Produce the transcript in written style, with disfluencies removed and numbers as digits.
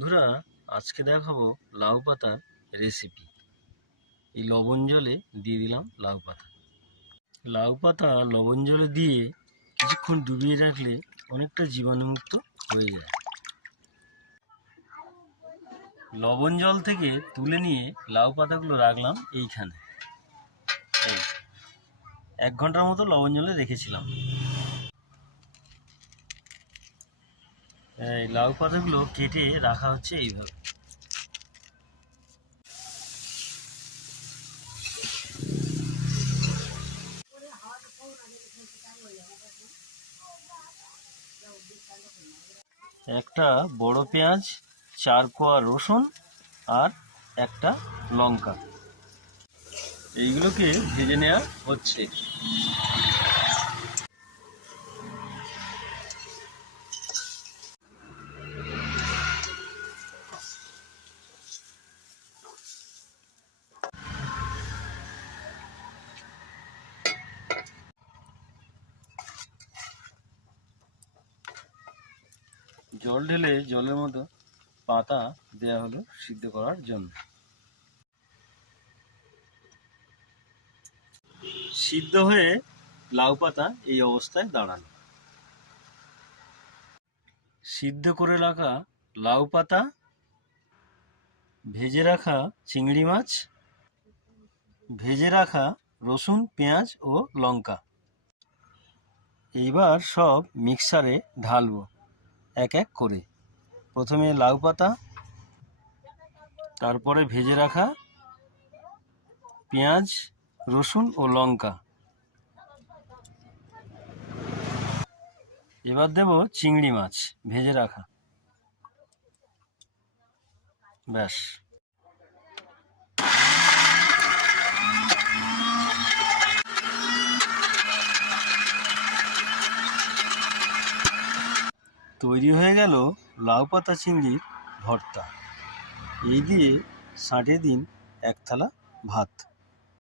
বন্ধুরা, আজকে দেখাবো লাউ পাতার রেসিপি। এই লবণ জলে দিয়ে দিলাম লাউ পাতা। লাউ পাতা লবণ জলে দিয়ে কিছুক্ষণ ডুবিয়ে রাখলে অনেকটা জীবাণুমুক্ত হয়ে যায়। লবণ জল থেকে তুলে নিয়ে লাউ পাতাগুলো রাখলাম এইখানে। 1 ঘন্টার মতো লবণ জলে রেখেছিলাম। এই লাউ পাতাগুলো কেটে রাখা হচ্ছে এইভাবে। একটা বড় পেঁয়াজ, 4 কোয়া রসুন আর একটা লঙ্কা, এইগুলোকে ভেজে নেওয়া হচ্ছে। জল ঢেলে জলের মতো পাতা দেয়া হলো সিদ্ধ করার জন্য। সিদ্ধ হয়ে লাউ পাতা এই অবস্থায় দাঁড়ানো। সিদ্ধ করে রাখা লাউ পাতা, ভেজে রাখা চিংড়ি মাছ, ভেজে রাখা রসুন, পেঁয়াজ ও লঙ্কা। এইবার সব মিক্সারে ঢালবো এক এক করে। প্রথমে লাউ পাতা, তারপরে ভেজে রাখা পেঁয়াজ, রসুন ও লঙ্কা। এবার দেব চিংড়ি মাছ ভেজে রাখা। ব্যাস। তৈরি হয়ে গেল লাউ পাতা চিংড়ির ভর্তা। এই দিয়ে সাঁটে দিন 1 থালা ভাত।